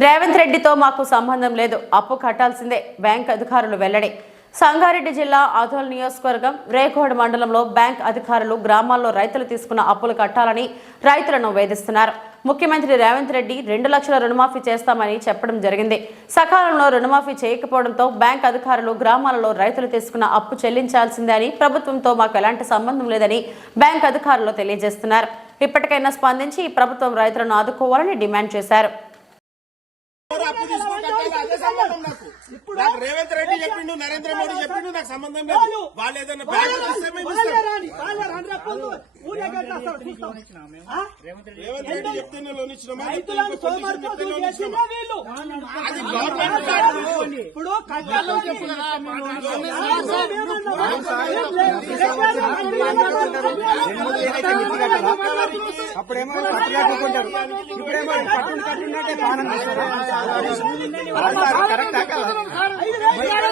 రేవంత్ రెడ్డితో మాకు సంబంధం లేదు. అప్పు కట్టాల్సిందే. బ్యాంక్ అధికారులు వెల్లడి. సంగారెడ్డి జిల్లా ఆధోల్ నియోజకవర్గం రేకోడ్ మండలంలో బ్యాంక్ అధికారులు గ్రామాల్లో రైతులు తీసుకున్న అప్పులు కట్టాలని రైతులను వేధిస్తున్నారు. ముఖ్యమంత్రి రేవంత్ రెడ్డి రెండు లక్షల రుణమాఫీ చేస్తామని చెప్పడం జరిగింది. సకాలంలో రుణమాఫీ చేయకపోవడంతో బ్యాంక్ అధికారులు గ్రామాలలో రైతులు తీసుకున్న అప్పు చెల్లించాల్సిందే అని ప్రభుత్వంతో మాకు ఎలాంటి సంబంధం లేదని బ్యాంక్ అధికారులు తెలియజేస్తున్నారు. ఇప్పటికైనా స్పందించి ప్రభుత్వం రైతులను ఆదుకోవాలని డిమాండ్ చేశారు. అప్పు తీసుకుని కట్టాలి అదే సంబంధం నాకు. నాకు రేవంత్ రెడ్డి చెప్పిండు నరేంద్ర మోడీ చెప్పిండు నాకు సంబంధం లేదు. వాళ్ళు ఏదైనా బ్యాంక్ ఇస్తే మేము ఇస్తాం. రైతులను సోమరిపోతులు చేసిన వీళ్ళు. ఇప్పుడు అప్పుడేమో కట్టుకుంటారు ఇప్పుడేమో కట్టుని కట్టున్నట్టే పానం చేస్తారు. అంటారు, కరెక్టా కదా?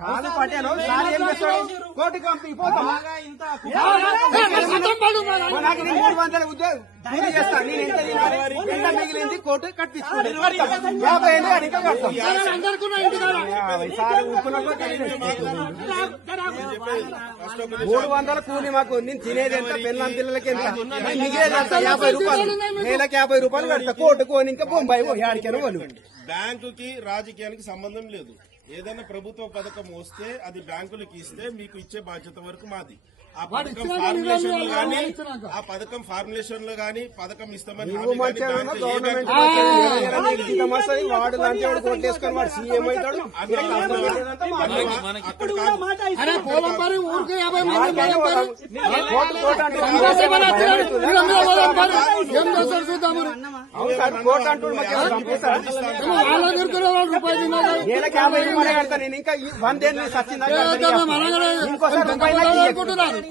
కాదు పటేలు సార్ ఏం చేస్తాడు కోర్టుకి పంపి పోతాం నాకు నేను మూడు వందల ఉద్యోగం చేస్తాను నేను ఎంత తినాలి ఎంత మిగిలింది కోర్టు కట్టించుకోండి. యాభై ఏళ్ళు అడిగి కడతాం సార్. మూడు వందల కూలి మాకు. నేను తినేది ఎంత? పెళ్ళం పిల్లలకి ఎంత? మిగిలేది ఎంత యాభై రూపాయలు. నెలకు యాభై రూపాయలు కడతా. కోర్టు కోని ఇంకా బొంబాయి ఓ యాడికైనా వాళ్ళు బ్యాంకుకి రాజకీయానికి సంబంధం లేదు. ఏదైనా ప్రభుత్వ పథకం వస్తే అది బ్యాంకులకు ఇస్తే మీకు ఇచ్చే బాధ్యత వరకు మాది. ఆ పథకం ఫార్ములేషన్లో గానీ ఆ పథకం ఫార్ములేషన్లో గానీ పథకం ఇస్తామని ఊరికి యాభై రూపాయలు ఇంకోసారి రూపాయలు అనుకుంటున్నారు?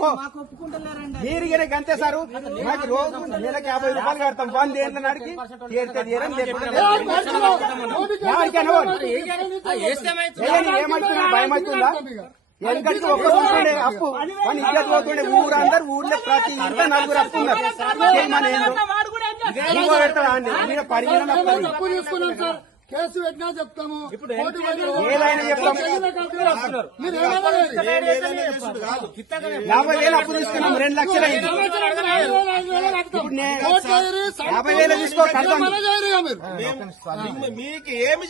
మీరు గిరే గంతే సారు నాకు రోజు నెలకు యాభై రూపాయలు కడతాం. వంద ఏళ్ళ నాడికి తీరితే తీరని లేకపోతే ఏ కోర్టులో నోటికి ఎవరికైనా పోనీ. ఏయ్, నీకు ఏమవుతుందా భయం అవుతుందా? ఎందుకంటే ఒక్క రూపాయి అప్పు? మన ఇద్దరు పోతుండే ఊరందరూ ఊర్లో ప్రతి ఇంట్లో నలుగురు అప్పు ఉన్నారు మన ఏందో పెడతాడా అండి పరిగణన కేసు పెట్టినా చెప్తాము. యాభై వేలు అప్పు తీసుకున్నాం. రెండు లక్షలు యాభై వేలు తీసుకో, మీకు ఏమి.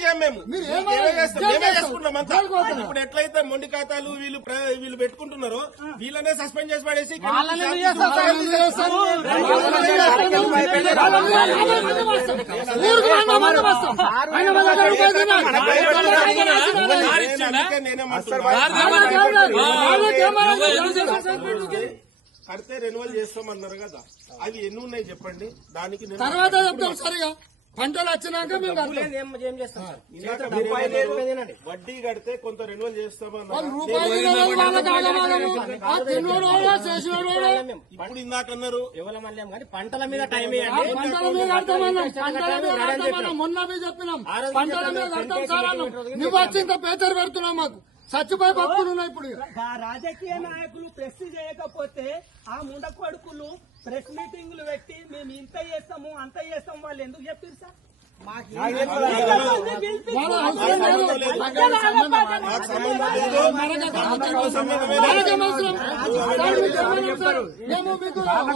ఇప్పుడు ఎట్లయితే మొండి ఖాతాలు వీళ్ళు వీళ్ళు పెట్టుకుంటున్నారో వీళ్ళనే సస్పెండ్ చేసి పడేసి కడితే రెన్యువల్ చేస్తామన్నారు కదా. అవి ఎన్ని ఉన్నాయి చెప్పండి? దానికి నేను తర్వాత చెప్తాం సరిగా. పంటలు వచ్చినాక మేము? వడ్డీ కడితే కొంత రెన్యువల్ చేస్తామన్నారు. ఇప్పుడు ఇందాక అన్నారు. పంటల మీద టైం పంటల మీద కడతామన్నాం. మొన్న చెప్పినాం. పంటల మీద కడతాం సార్ నువ్వు వచ్చి ఇంత పేచర్ పెడుతున్నావు మాకు. చచ్చిపోయి భక్తులు ఉన్నాయి ఇప్పుడు ఆ రాజకీయ నాయకులు ప్రెస్ చేయకపోతే ఆ ముండ కొడుకులు ప్రెస్ మీటింగ్లు పెట్టి మేము ఇంత చేస్తాము అంత చేస్తాము వాళ్ళు ఎందుకు చెప్పారు సార్?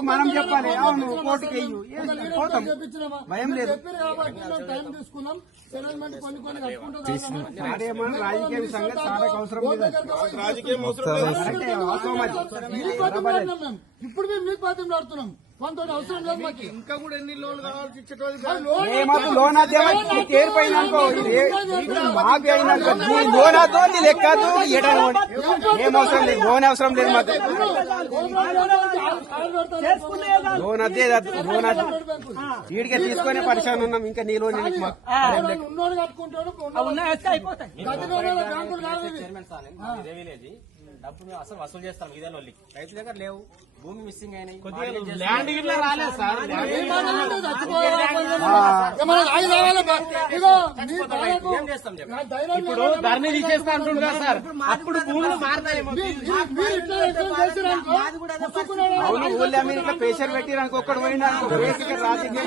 మనం చెప్పాలి. అవును, కోర్టుకి పోతాం. భయం లేదు. టైం తీసుకున్నాం కొన్ని కొన్ని రాజకీయ సంగతి సాడకు అవసరం లేదు రాజకీయం మేము. ఇప్పుడు మేము మీకు కొంత అవసరం లేదు మాకు. ఇంకా కూడా ఎన్ని లోన్లు కావాల్సి ఇచ్చేటోళ్ళు ఆ లోన్ మాఫీ అయిందనుకో నీ లెక్క ఏం అవసరం లేదు లోన్ అవసరం లేదు మాకు. లోన్ అద్దే లోన్ వీడికే తీసుకొని పరిశాన్ ఉన్నాం ఇంకా నీ లోన్ కట్టుకుంటాడు డబ్బు మేము అసలు వసూలు చేస్తాం ఇదే రైతు దగ్గర లేవు. భూమి మిస్సింగ్ అయినాయి. ల్యాండ్ గిట్లా రాలేదు సార్. ఇప్పుడు ధరణి తీసేస్తా సార్. అప్పుడు భూములు మారుతాయేమో ప్రెషర్ పెట్టిరనుకో ఒక్కడు పోయినా రాజకీయం